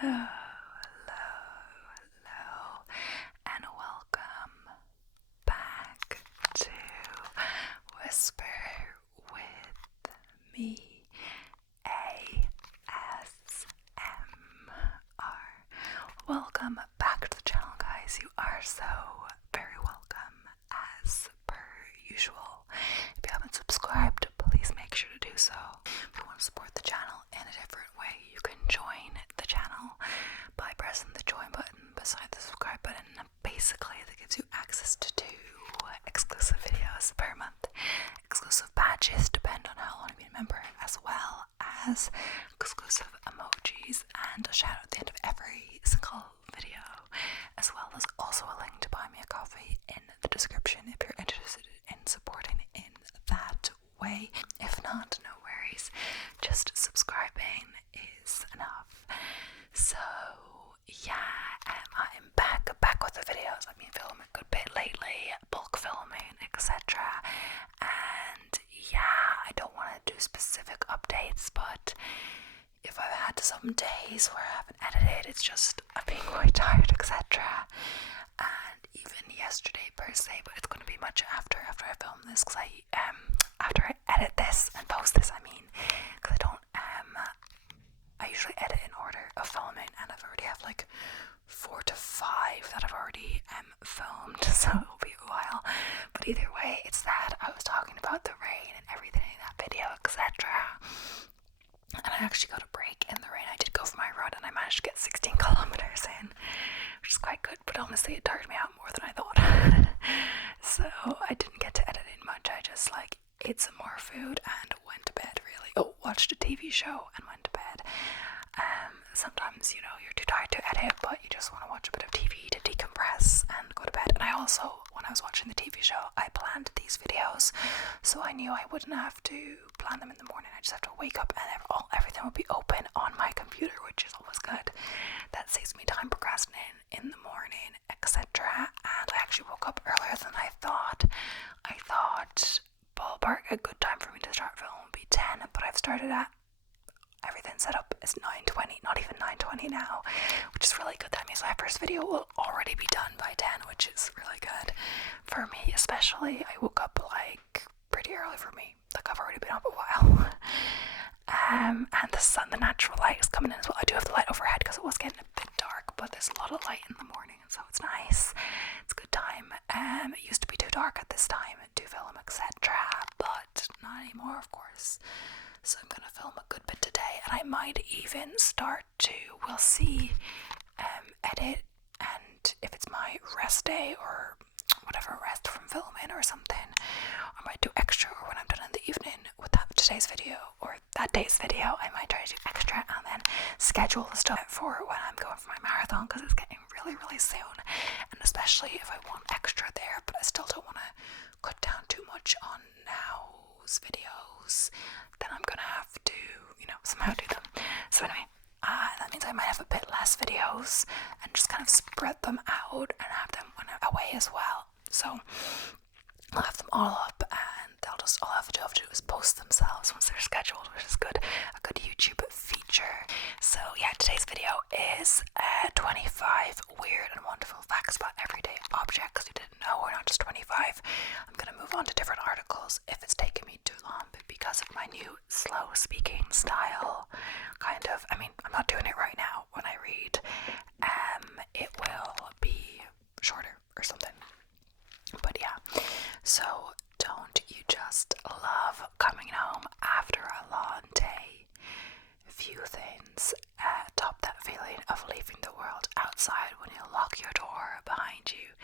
Hello, hello, and welcome back to Whisper with me, ASMR. Welcome back to the channel, guys. You are so very welcome, as per usual. If you haven't subscribed, please make sure to do so. If you want to support the channel in a different way, you can join the channel by pressing the join button beside the subscribe button. Basically, that gives you access to 2 exclusive videos per month. Exclusive badges depend on how long you've been a member, as well as exclusive emojis and a shout out at the end of every single video, as well as also a link to buy me a coffee in the description if you're interested in supporting in that way. If not, no worries, just subscribing is enough. So yeah, I'm back with the videos. I've been filming a good bit lately, bulk filming, etc. And yeah, I don't want to do specific updates, but if I've had some days where I haven't edited, it's just I've been quite tired, etc. And even yesterday per se, but it's going to be much after I film this, because after I edit this and post this, because I usually edit in order of filming, and I've already have like 4 to 5 that I've already filmed, so it'll be a while. But either way, it's that I was talking about the rain and everything in that video, etc. And I actually got a break in the rain. I did go for my run and I managed to get 16 kilometers in, which is quite good, but honestly it tired me out more than I thought. So I didn't get to edit in much. I just ate some more food and went to bed, really. Watched a TV show and went to bed. Sometimes, you're too tired to edit, but you just want to watch a bit of TV to decompress and go to bed. And I also, when I was watching the TV show, I planned these videos, so I knew I wouldn't have to plan them in the morning. I just have to wake up and everything would be open on my computer, which is always good. That saves me time procrastinating in the morning, etc. And I actually woke up earlier than I thought. I thought ballpark a good time for me to start filming would be 10, but I've started at everything set up is 9:20, not even 9:20 now, which is really good. That means my first video will already be done by 10, which is really good for me, especially. I woke up pretty early for me. I've already been up a while. And the sun, the natural light is coming in as well. I do have the light overhead because it was getting a bit dark, but there's a lot of light in the morning, so it's nice. It's a good time. It used to be too dark at this time to film, etc., but not anymore, of course. So I'm going to film a good bit today, and I might even start to, we'll see, edit, and if it's my rest day or whatever, rest from filming or something, I might do extra, or when I'm done in the evening with today's video or that day's video, I might try to do extra and then schedule the stuff for when I'm going for my marathon, because it's getting really, really soon, and especially if I want extra there, but I still don't want to cut down too much on now's videos, then I'm gonna have to, somehow do them. So anyway, that means I might have a bit less videos and just kind of spread them out and have them away as well. So I'll have them all up, and all I have to do is post themselves once they're scheduled, which is good. A good YouTube feature. So yeah, today's video is 25 weird and wonderful facts about everyday objects you didn't know. Or not just 25. I'm gonna move on to different articles if it's taking me too long, but because of my new slow speaking style, I'm not doing it right now. When I read, it will be shorter or something. But yeah, so don't you just love coming home after a long day? Few things top that feeling of leaving the world outside when you lock your door behind you.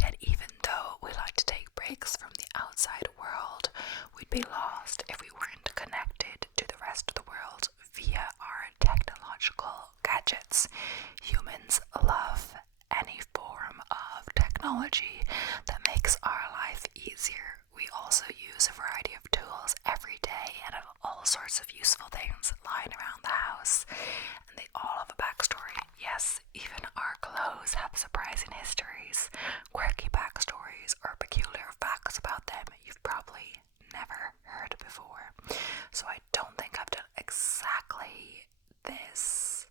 Yet even though we like to take breaks from the outside world, we'd be lost if we weren't connected to the rest of the world via our technological gadgets. Humans love any form of technology that makes our life easier. We also use a variety of tools every day and have all sorts of useful things lying around the house, and they all have a backstory. Yes, even our clothes have surprising histories, quirky backstories, or peculiar facts about them you've probably never heard before. So I don't think I've done exactly this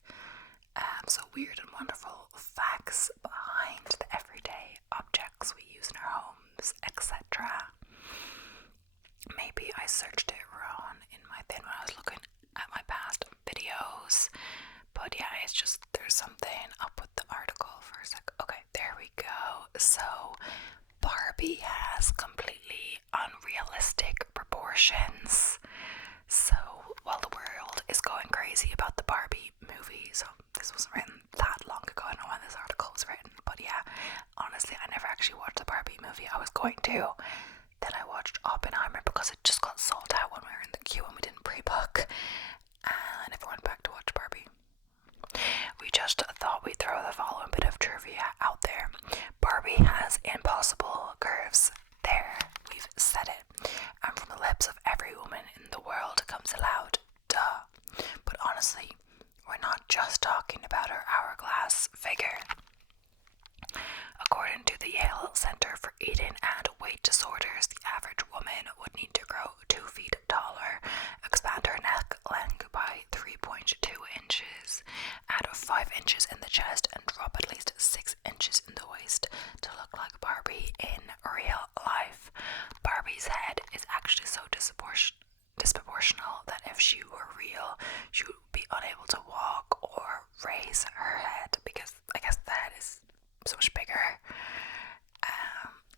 abortions. So while the world is going crazy about the Barbie movie, so this wasn't written that long ago, I don't know when this article was written, but yeah, honestly, I never actually watched the Barbie movie. I was going to. Then I watched Oppenheimer because it just got sold out when we were in the queue and we didn't pre-book, and I never went back to watch Barbie. We just thought we'd throw the following bit of trivia out there. Barbie has impossible curves. There, we've said it. And from the lips of every woman in the world comes a loud duh. But honestly, we're not just talking about her hourglass figure. According to the Yale Center for Eating and Weight Disorders, the average woman would need to grow 2 feet taller, expand her neck length by 3.2 inches, add 5 inches in the chest, and drop at least 6 inches in the waist to look like Barbie in real life. Barbie's head is actually so disproportional that if she were real, she would be unable to walk or raise her head because I guess the head is so much bigger.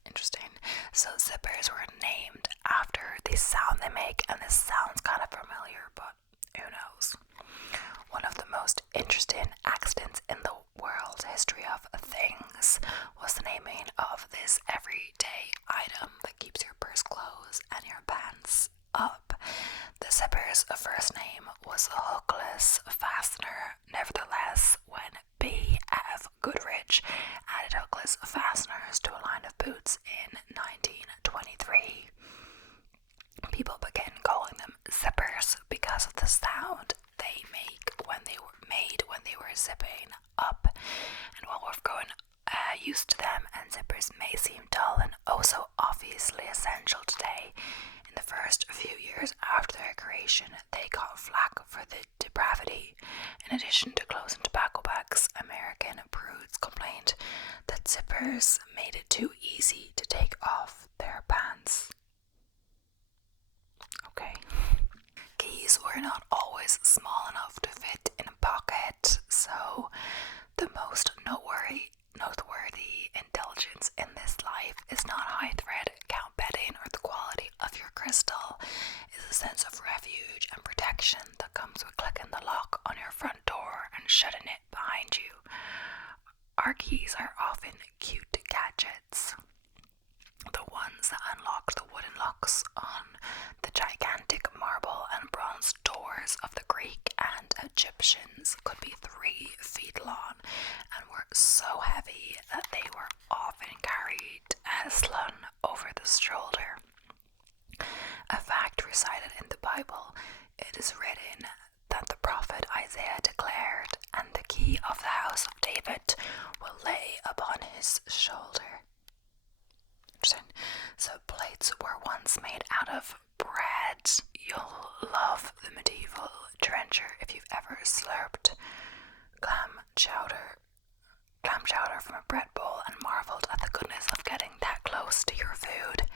Interesting. So zippers were named after the sound they make, and this sounds kind of familiar, but who knows? One of the most interesting accidents in the world history of things was the naming of this everyday item that keeps your purse closed and your pants up. The zipper's first name was a hookless fastener. Nevertheless, when B.F. Goodrich added hookless fasteners to a line of boots in 1923, people began calling them zippers because of the sound they make when they were zipping up. And while we're growing used to them, and zippers may seem dull and oh so obviously essential today, in the first few years after their creation, they got flack for the depravity. In addition to clothes and tobacco bags, American prudes complained that zippers made it too easy to take off their pants. Okay. Keys were not always small enough to fit in a pocket, so the most noteworthy indulgence in this life is not high thread count bedding or the quality of your crystal, is a sense of refuge and protection that comes with clicking the lock on your front door and shutting it behind you. Our keys are often cute gadgets. The ones that unlock the wooden locks on the gigantic marble and bronze doors of the Greek and Egyptians could be 3 feet long and were so heavy that they were often carried slung over the shoulder. A fact recited in the Bible, it is written that the prophet Isaiah declared, "And the key of the house of David will lay upon his shoulder." So plates were once made out of bread. You'll love the medieval trencher if you've ever slurped clam chowder from a bread bowl and marveled at the goodness of getting that close to your food.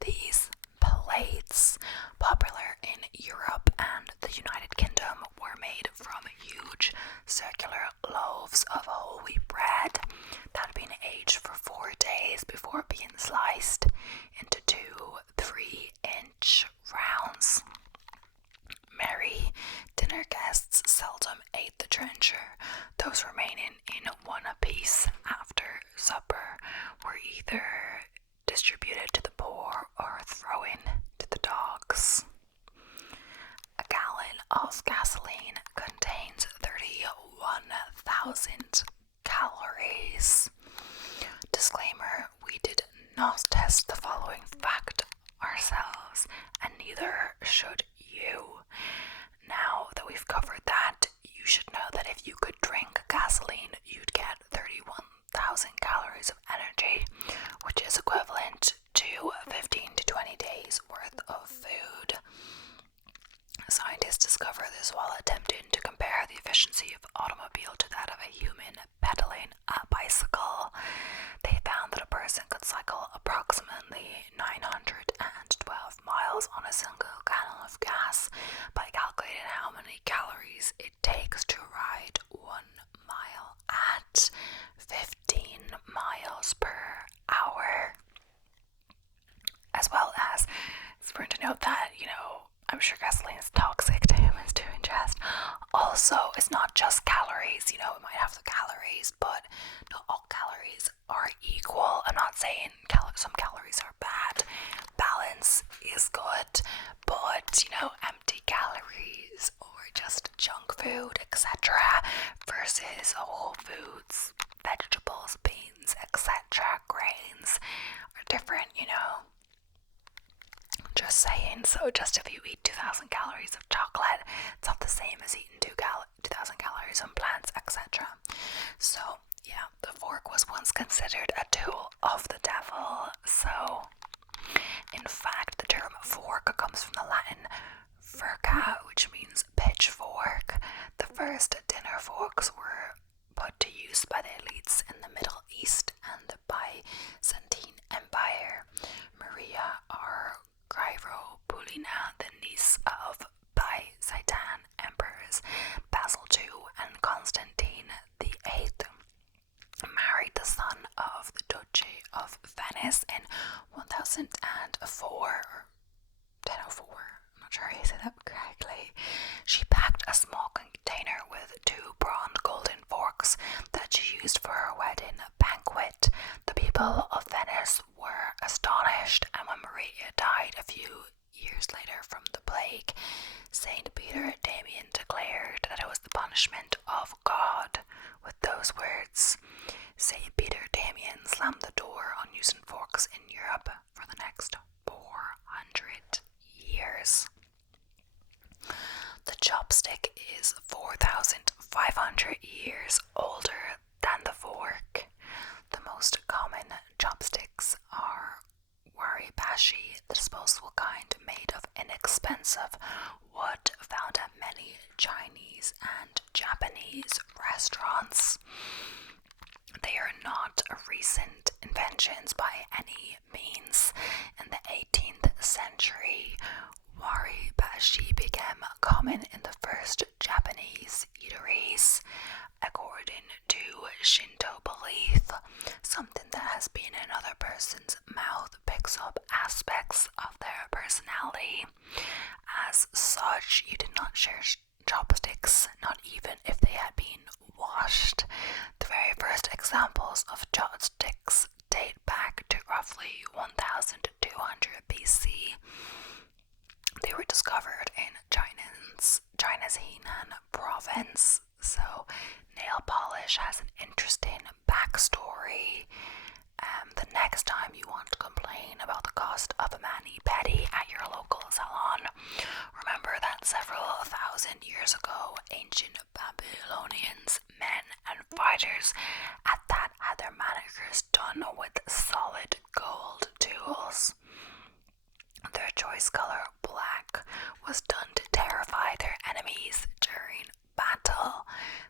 These plates, popular in Europe and the United Kingdom, were made from huge circular loaves of whole wheat bread that had been aged for 4 days before being sliced into 2 3-inch rounds. Merry dinner guests seldom ate the trencher. Those remaining in one apiece after supper were either distributed to the poor or thrown to the dogs. A gallon of gasoline contains 31,000 calories. Disclaimer, we did not test the following fact ourselves, and neither should you. Now that we've covered that, you should know that if you could drink gasoline, you'd get 31,000 calories of energy, which is equivalent to 15 to 20 days worth of food. Scientists discovered this while attempting to compare the efficiency of an automobile to that of a human pedaling a bicycle. They found that a person could cycle approximately 912 miles on a single gallon of gas by calculating how many calories it takes to ride 1 mile at 15 miles per hour. As well as, it's important to note that, is good, but you know, empty calories or just junk food, etc., versus whole foods, vegetables, beans, etc., grains are different, you know. Just saying. So just if you eat 2,000 calories of chocolate, it's not the same as eating 2,000 calories of plants, etc. So yeah, the fork was once considered a tool of the devil. So in fact, the term fork comes from the Latin furca, which means pitchfork. The first dinner forks were put to use by the elites in the Middle East and the Byzantine Empire. Maria Argyro-Poulina, the niece of Byzantine emperors Basil II and Constantine VIII, married the son of the Duchy of Venice in 1004 or 1004. I'm not sure how you say that correctly. She packed a small container with 2 bronze golden forks that she used for her wedding banquet. The people of Venice were astonished, and when Maria died a few years later from the plague, Saint Peter Damian declared that it was the punishment of God. With those words, Saint Peter Damian slammed the door on using forks in Europe for the next 400 years. The chopstick is 4,500 years older than the fork. The most common chopsticks are waribashi, the disposable kind made of inexpensive wood found at many Chinese and Japanese restaurants. They are not recent inventions by any means. In the 18th century, waribashi became common in the first Japanese eateries. According to Shinto belief, something that has been in another person's mouth picks up aspects of their personality. As such, you did not share chopsticks, not even if they had been washed. The very first examples of chopsticks date back to roughly 1200 BC. They were discovered in China's Henan province. So nail polish has an interesting backstory. The next time you want to complain about the cost of a mani-pedi at your local salon, remember that several thousand years ago, ancient Babylonians, men and fighters at that had their manicures done with solid gold tools. Their choice color, black, was done to terrify their enemies during battle.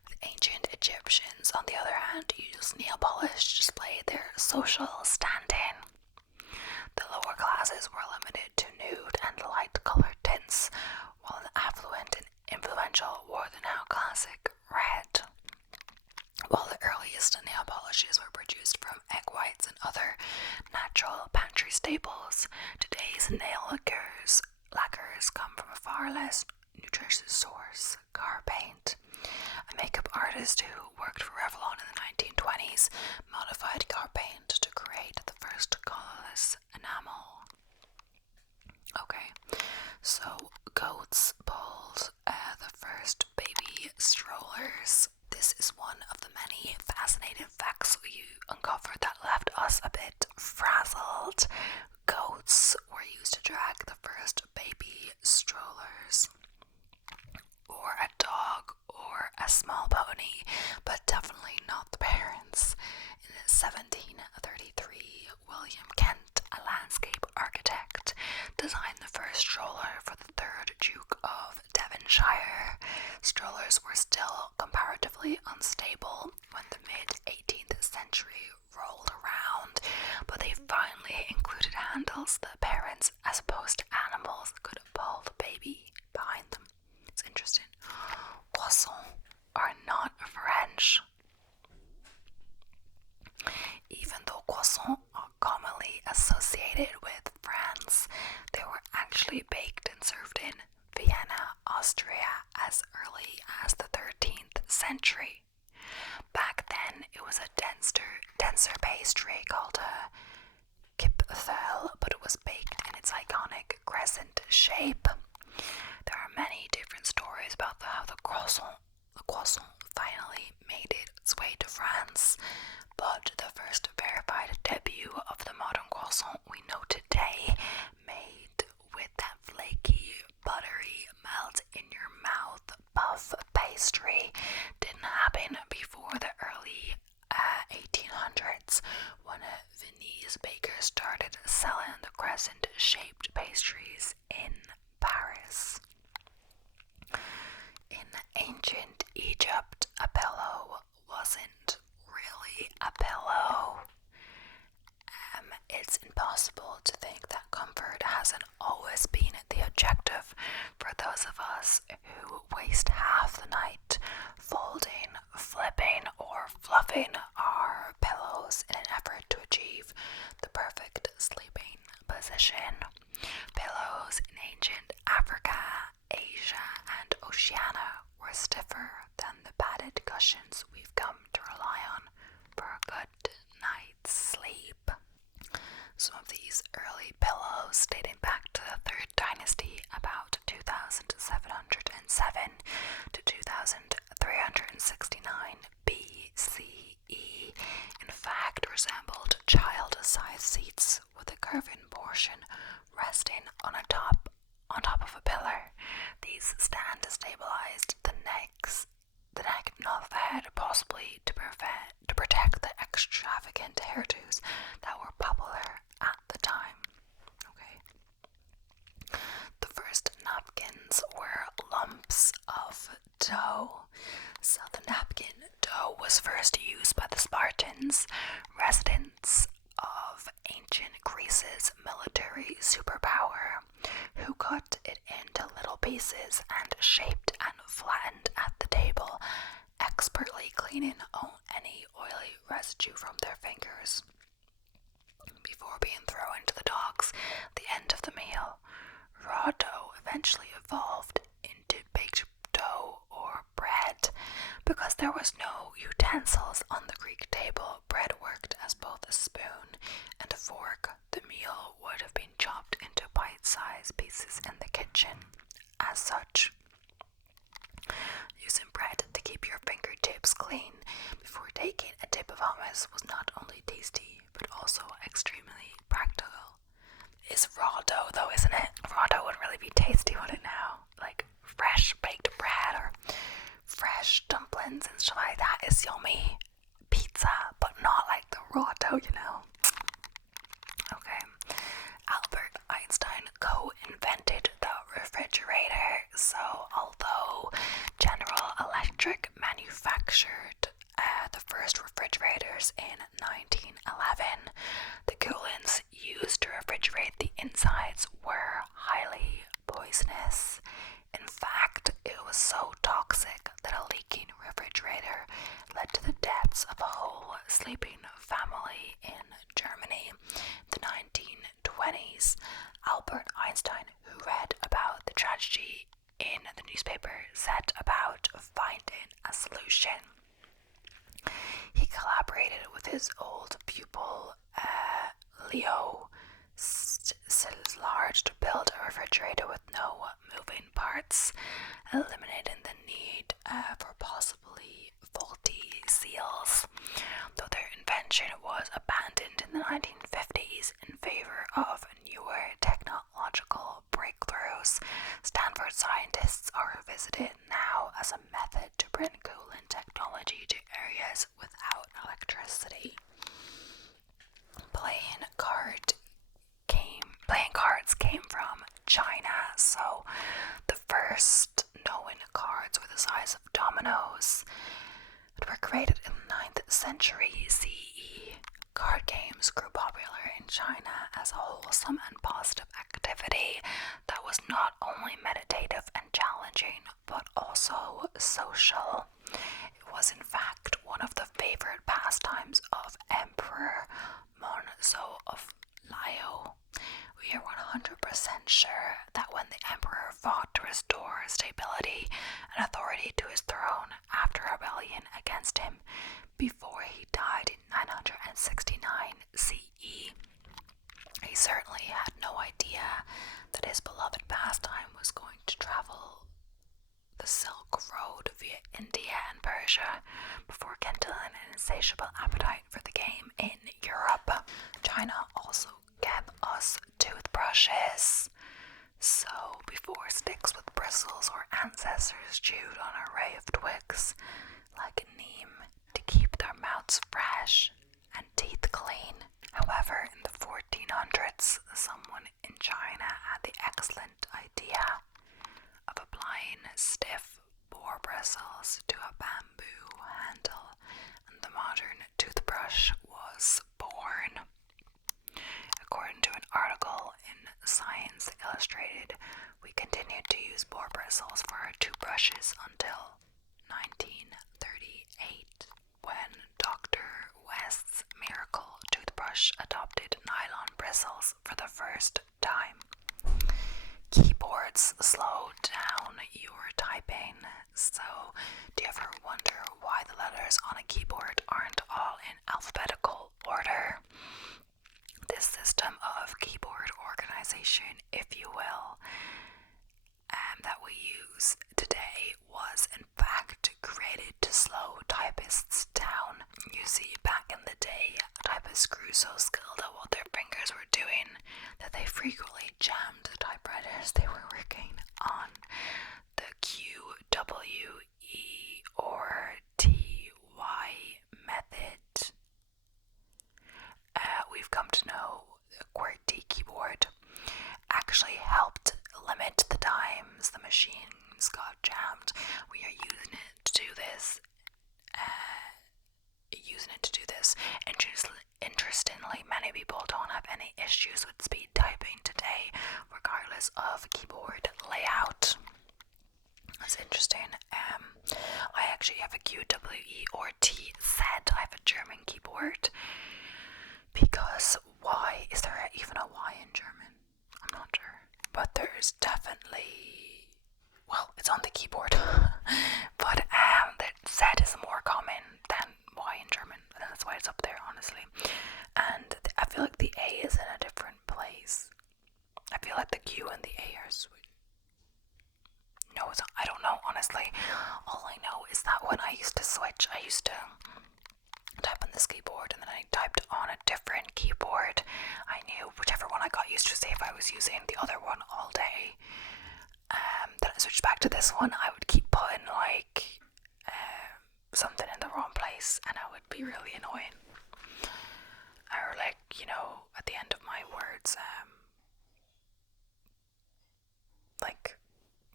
The ancient Egyptians, on the other hand, used nail polish to display their social standing. The lower classes were limited to nude and light-colored tints, while the affluent and influential wore the now classic red. While the earliest nail polishes were produced from egg whites and other natural pantry staples, today's nail lacquers come from a far less nutritious source, car paint. A makeup artist who worked for Revlon in the 1920s modified car paint to create the first colorless enamel. Okay, so goats pulled the first baby strollers. This is one of the many fascinating facts we uncovered that left us a bit frazzled. Goats were used to drag the first baby strollers, or a dog, or a small pony, but definitely not the parents. In 1733, William Kent, a landscape architect, designed the first stroller for the 3rd Duke of Devonshire. Strollers were still comparatively unstable when the mid-18th century rolled around, but they finally included handles that parents, as opposed to animals, could pull the baby behind them. It's interesting. Croissants are not French. Even though croissants are commonly associated with France, they were actually baked and served in Vienna, Austria, as early as the 13th century. Back then, it was a denser pastry called a kipfel, but it was baked in its iconic grey shape. There are many different stories about how the croissant finally made its way to France, but the first verified debut of the modern croissant we know today, made with that flaky, buttery, melt in your mouth puff pastry, didn't happen before the early 1800s, when Viennese bakers started selling the crescent-shaped pastries in Paris. In ancient Egypt, a pillow wasn't really a pillow. It's impossible to think that comfort hasn't always been the objective for those of us who waste half the night folding, flipping, or fluffing our pillows in an effort to achieve the perfect sleeping position. Pillows in ancient Africa, Asia, and Oceania were stiffer than the padded cushions we've come to rely on for a good night's sleep. Some of these early pillows, dating back to the 3rd dynasty, about 2707 to 2369 BCE, in fact resembled child-sized seats with a curving portion resting on top of a pillar. These stand stabilized the neck, not the head, possibly to protect the extravagant hairdos that were popular at the time. Okay. The first napkins were lumps of dough. So the napkin dough was first used by the Spartans, residents of ancient Greece's military superpower, who cut it into little pieces and shaped and flattened at the table, expertly cleaning any oily residue from their fingers before being thrown into the dogs at the end of the meal. Raw dough eventually evolved into baked dough or bread. Because there was no utensils on the Greek table, bread worked as both a spoon and a fork. The meal would have been chopped into bite-sized pieces in the kitchen. As such, using bread to keep your fingertips clean before taking a dip of hummus was not only tasty, but also extremely practical. It's raw dough though, isn't it? Raw dough would really be tasty, would it now? Like fresh baked bread or fresh dumplings and stuff like that is yummy. Pizza, but not like the raw dough, you know. Okay. Albert Einstein co-invented the refrigerator. So although General Electric manufactured the first refrigerators in 1911, the coolants used to refrigerate the insides were highly poisonous. In fact, it was so toxic that a leaking refrigerator led to the deaths of a whole sleeping family in Germany in the 1920s. Albert Einstein, who read about the tragedy in the newspaper, set about finding a solution. He collaborated with his old pupil, Leo Szilard, to build a refrigerator with no moving parts, eliminating the need for possibly faulty seals. Though their invention was abandoned in the 1950s in favor of newer technological breakthroughs, Stanford scientists are revisited now as a method to bring cooling technology to areas without electricity. Playing cards came from China, so the first known cards were the size of dominoes. They were created in the 9th century CE. Card games grew popular in China as a wholesome and positive activity that was not only meditative and challenging, but also social. It was in fact one of the favorite pastimes of Emperor Monzo of Liao. We are 100% sure that when the emperor fought to restore stability and authority to his throne after a rebellion against him before he died in 969 CE, he certainly had no idea that his beloved pastime insatiable appetite for the game in Europe. China also gave us toothbrushes. So, before sticks with bristles or ancestors chewed on an array of twigs like neem to keep their mouths fresh and teeth clean. However, in the 1400s, someone in China had the excellent idea of applying stiff boar bristles to a bamboo handle, and the modern toothbrush was born. According to an article in Science Illustrated, we continued to use boar bristles for our toothbrushes until 1938, when Dr. West's miracle toothbrush adopted nylon bristles for the first time. Keyboards slow down your typing. So, do you ever wonder why the letters on a keyboard aren't all in alphabetical order? This system of keyboard organization, if you will, that we use today was in fact created to slow typists down. You see, back in the day, typists grew so skilled at what their fingers were doing that they frequently jammed the typewriters they were working on. The Q, W, E, or T, Y method. We've come to know the QWERTY keyboard actually helped limit the times the machines got jammed. We are using it to do this. Interestingly, many people don't have any issues with speed typing today, regardless of keyboard layout. That's interesting. I actually have a Q, W, E, or T set. I have a German keyboard. Because why? Is there even a Y in German? I'm not sure. But there's definitely, well, it's on the keyboard. But the Z is more common than Y in German. And that's why it's up there, honestly. And I feel like the A is in a different place. I feel like the Q and the A are switched. No, I don't know, honestly. All I know is that when I used to switch, I used to type on this keyboard and then I typed on a different keyboard. I knew whichever one I got used to, say if I was using the other one all day, then I switched back to this one, I would keep putting like something in the wrong place and it would be really annoying. Or like, at the end of my words, like,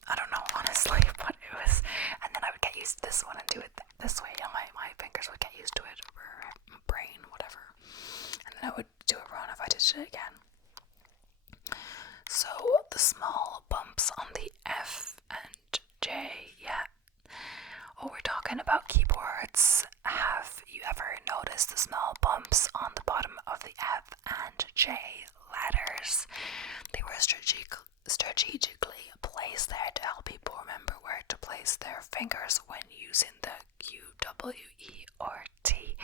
I don't know honestly, but it was, and then I would get used to this one and do it this way, and my fingers would get used to it, or my brain, whatever, and then I would do it wrong if I did it again. So the small bumps on the F and J, yeah. Oh, we're talking about keyboards. Have you ever noticed the small bumps on the bottom of the F and J letters? They were strategically placed there to help people remember where to place their fingers when using the Q, W, E, or T,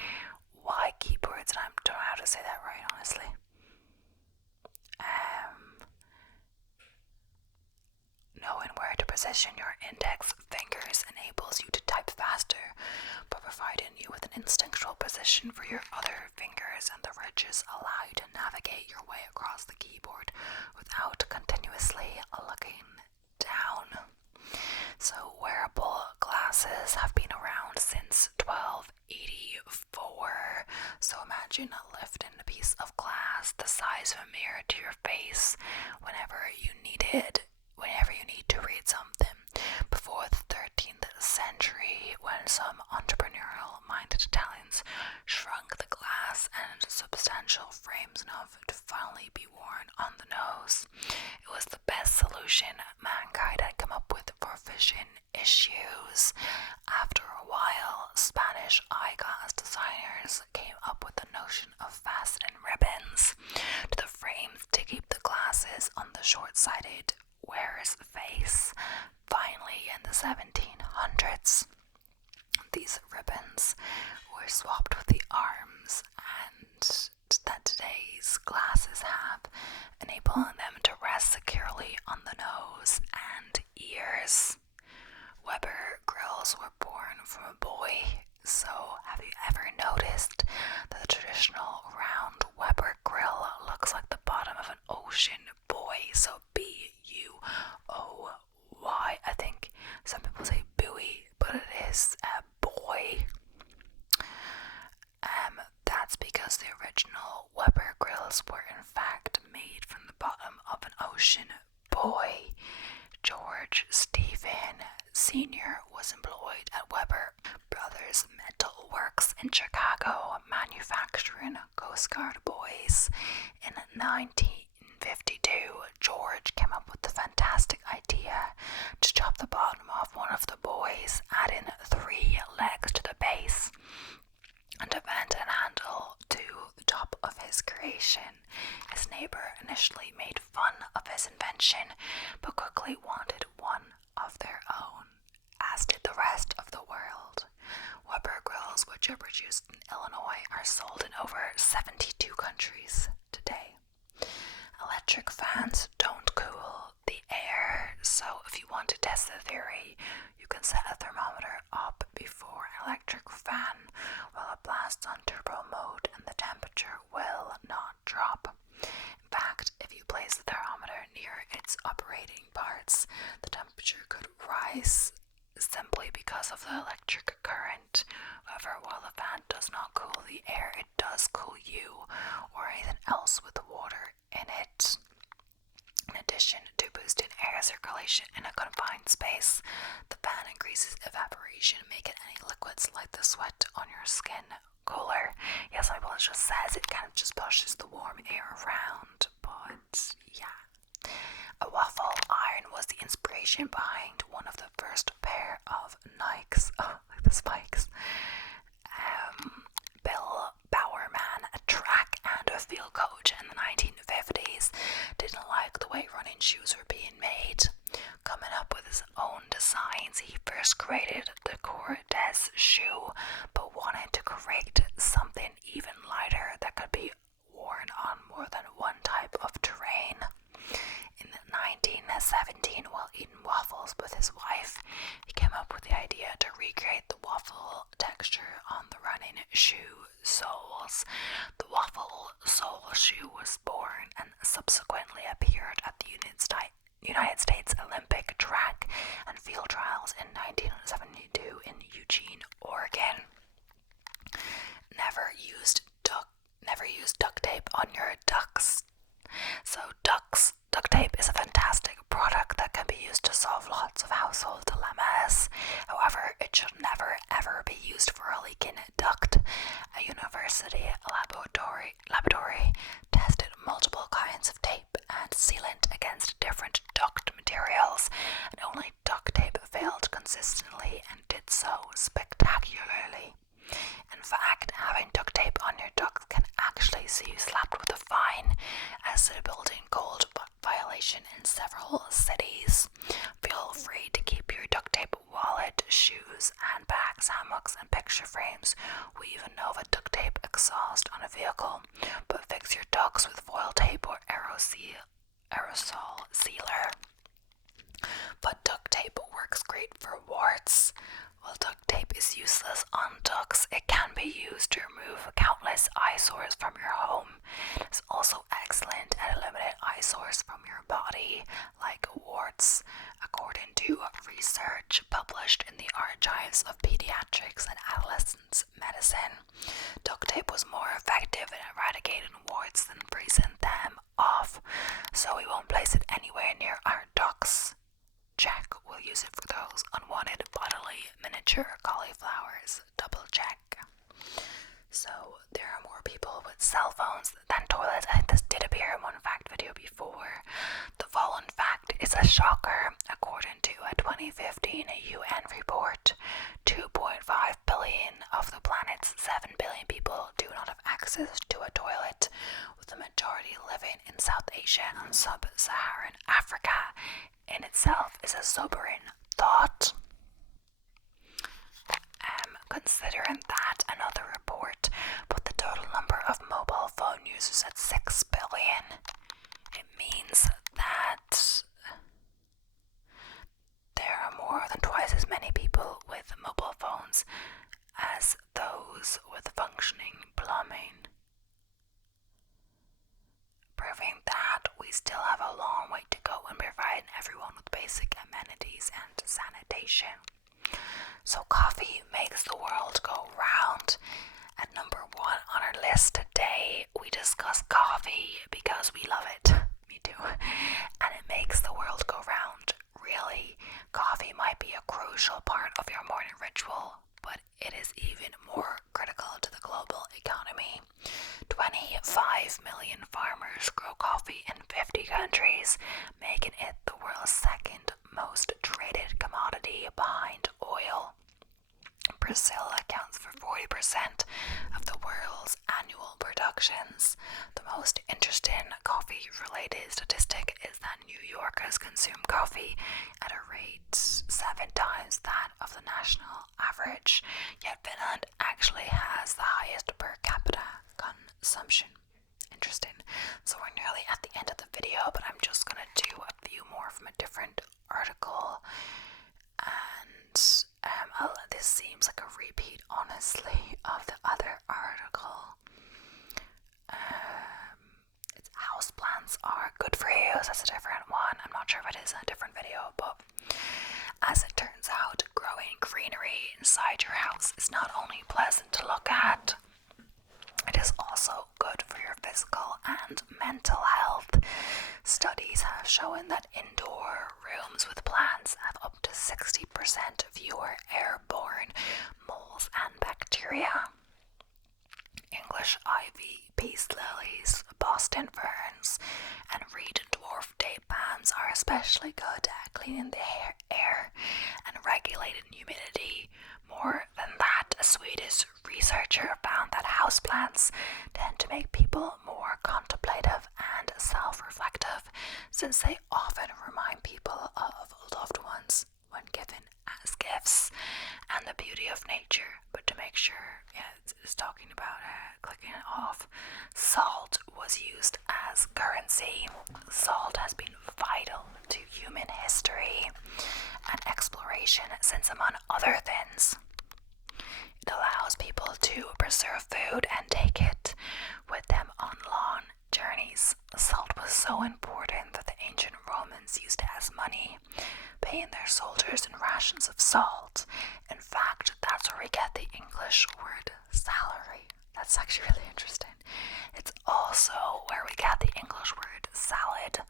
Y keyboards. And I don't know how to say that right, honestly. Knowing where to position your index fingers enables you to type faster, but providing you with an instinctual position for your other fingers and the ridges allow you to navigate your way across the keyboard without continuously looking down. So wearable glasses have been around since 1284. So imagine lifting a piece of glass the size of a mirror to your face whenever you need to read something. Before the 13th century, when some entrepreneurial-minded Italians shrunk the glass and substantial frames enough to finally be worn on the nose, it was the best solution mankind had come up with for vision issues. After a while, Spanish eyeglass designers came up with the notion of fastening ribbons to the frames to keep the glasses on the short-sighted wearer's face. Finally, in the 1700s, these ribbons were swapped with the arms and that today's glasses have, enabling them to rest securely on the nose and ears. Weber grills were born from a boy So, have you ever noticed that the traditional round Weber grill looks like the bottom of an ocean buoy? So Buoy. I think some people say buoy, but it is a buoy. That's because the original Weber grills were in fact made from the bottom of an ocean buoy. George Stephen Sr. was employed at Weber Brothers Metal Works in Chicago, manufacturing Coast Guard buoys. In 1952, George came up with the fantastic idea to chop the bottom off one of the buoys, adding 3 legs to the base and a vent and handle to the top of his creation. His neighbor initially made fun of his invention, but quickly wanted one of their own, as did the rest of the world. Weber grills, which are produced in Illinois, are sold in over 72 countries today. Electric fans don't cool the air, so if you want to test the theory, you can set a thermometer up before an electric fan while it blasts on turbo mode and the temperature will not drop. In fact, if you place the thermometer near its operating parts, the temperature could rise simply because of the electric current. However, while the fan does not cool the air, it does cool you or anything else with water in it. In addition to boosting air circulation in a confined space, the fan increases evaporation, making any liquids like the sweat on your skin cooler. Yes, my bullet just says it kind of just pushes the warm air around, but yeah. A waffle iron was the inspiration behind one of the first pair of Nikes. Oh, like the spikes. Bill Bowerman, a track and a field coach in the 1950s, didn't like the way running shoes were being made. Coming up with his own designs, he first created the Cortez shoe, but wanted to create something even lighter that could be worn on more than one type of terrain. In 1917, while eating waffles with his wife, he came up with the idea to recreate the waffle texture on the running shoe soles. The waffle sole shoe was born and subsequently appeared at the United States Olympic track and field trials in 1972 in Eugene, Oregon. Never use duct tape on your ducks. So duct tape is a fantastic product that can be used to solve lots of household dilemmas. However, it should never ever be used for a leaking duct. A university laboratory tested multiple kinds of tape and sealant against different duct materials, and only duct tape failed consistently and did so spectacularly. In fact, having duct tape on your ducts can actually see you slapped with a fine, as did a building code violation in several cities. Feel free to keep your duct tape wallet, shoes, handbags, hammocks, and picture frames. We even know of a duct tape exhaust on a vehicle, but fix your ducts with foil tape or aerosol sealer. But duct tape works great for warts. While duct tape is useless on ducks, it can be used to remove countless eyesores from your home. It's also excellent at eliminating eyesores from your body, like warts. According to research published in the Archives of Pediatrics and Adolescent Medicine, duct tape was more effective in eradicating warts than freezing them off, so we won't place it anywhere near our ducks. Check, we'll use it for those unwanted bodily miniature cauliflowers. Double check. So there are more people with cell phones than toilets. I think this did appear in one fact video before. The following fact is a shocker. According to a 2015 UN report, 2.5 billion of the planet's 7 billion people do not have access to a toilet, with the majority living in South Asia and sub-Saharan Africa. In itself is a sobering thought. Considering that, another report put the total number of mobile phone users at 6 billion. It means that there are more than twice as many people with mobile phones as basic amenities and sanitation. So coffee makes the world go round. At number 1 on our list today, we discuss coffee because we love it. Me too. And it makes the world go round. Really, coffee might be a crucial part of your morning ritual, but it is even more critical to the global economy. 25 million farmers grow coffee in 50 countries, making it the world's second most traded commodity behind oil. Brazil accounts for 40% of the world's annual productions. The most interesting coffee-related statistic is that New Yorkers consume coffee at a rate 7 times that of the national average, yet Finland actually has the highest per capita consumption. Interesting. So we're nearly at the end of the video, but I'm just going to do a few more from a different article. And this seems like a repeat, honestly, of the other article. It's houseplants are good for you. So that's a different one. I'm not sure if it is in a different video, but as it turns out, growing greenery inside your house is not only pleasant to look at, it is also good for your physical and mental health. Studies have shown that indoor rooms with plants have up to 60% fewer airborne moles and bacteria. English ivy, peace lilies, Boston ferns, and reed dwarf date palms are especially good at cleaning the air and regulating humidity. More than that, a Swedish researcher found that houseplants tend to make people more contemplative and self-reflective, since they often remind people of loved ones when given as gifts and the beauty of nature. But to make sure, it's talking about clicking it off. Salt was used as currency. Salt has been vital to human history and exploration, since among other things, it allows people to preserve food and take it with them on long journeys. Salt was so important that the ancient Romans used it as money, paying their soldiers in rations of salt. In fact, that's where we get the English word salary. That's actually really interesting. It's also where we get the English word salad,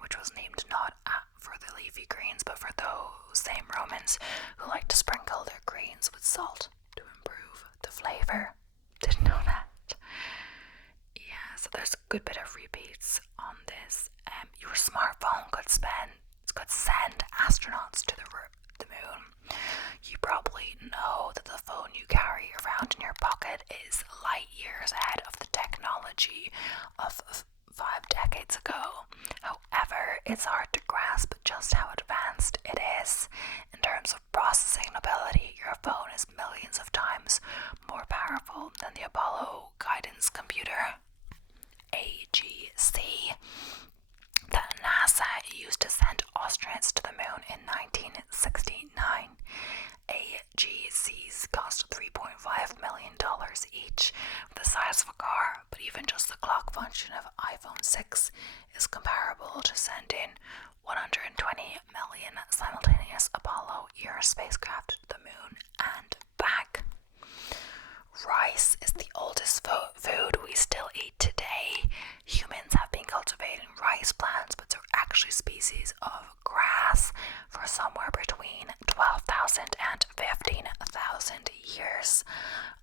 which was named not for the leafy greens, but for those same Romans who like to sprinkle their greens with salt to improve the flavor. Didn't know that. Yeah, so there's a good bit of repeats on this. Your smartphone could send astronauts to the moon. You probably know that the phone you carry around in your pocket is light years ahead of the technology of 5 decades ago. However, it's hard to grasp just how advanced it is. In terms of processing ability, your phone is millions of times more powerful than the Apollo guidance computer, AGC, that NASA used to send astronauts to the moon in 1969. AGCs cost $3.5 million each, the size of a car, but even just the clock function of iPhone 6 is comparable to sending 120 million simultaneous Apollo-era spacecraft to the moon and back. Rice is the oldest food we still eat today. Humans have been cultivating rice plants, but they're actually species of grass for somewhere between 12,000 and 15,000 years.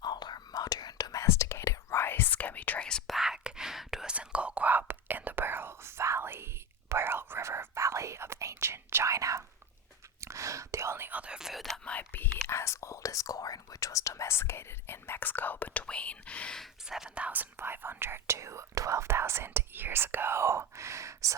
All our modern domesticated rice can be traced back to a single crop in the Pearl River Valley of ancient China. The only other food that might be as old as corn, which was domesticated in Mexico between 7,500 to 12,000 years ago. So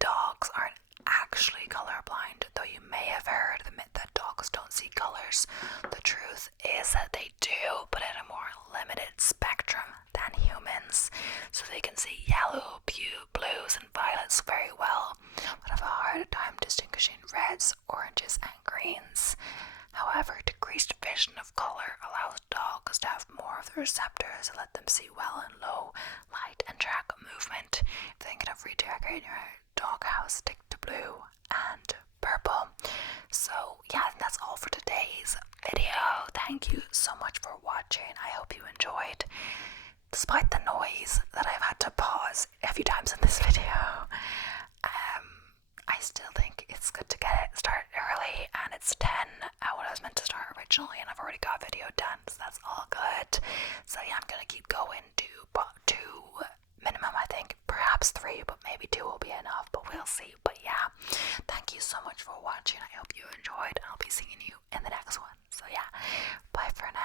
dogs aren't actually colorblind, though you may have heard the myth that dogs don't see colors. The truth is that they do, but in a more limited spectrum than humans. So they can see yellow, blues, and violets very well, but have a hard time distinguishing reds, oranges, and greens. However, decreased vision of color allows dogs to have more of the receptors that let them see well in low light and track movement. If you're thinking of redecorating your doghouse, stick to blue and a few times in this video. I still think it's good to get it started early, and it's 10 when I was meant to start originally, and I've already got a video done, so that's all good. So yeah, I'm gonna keep going to two minimum, I think, perhaps 3, but maybe 2 will be enough, but we'll see. But yeah, thank you so much for watching. I hope you enjoyed, and I'll be seeing you in the next one. So yeah, bye for now.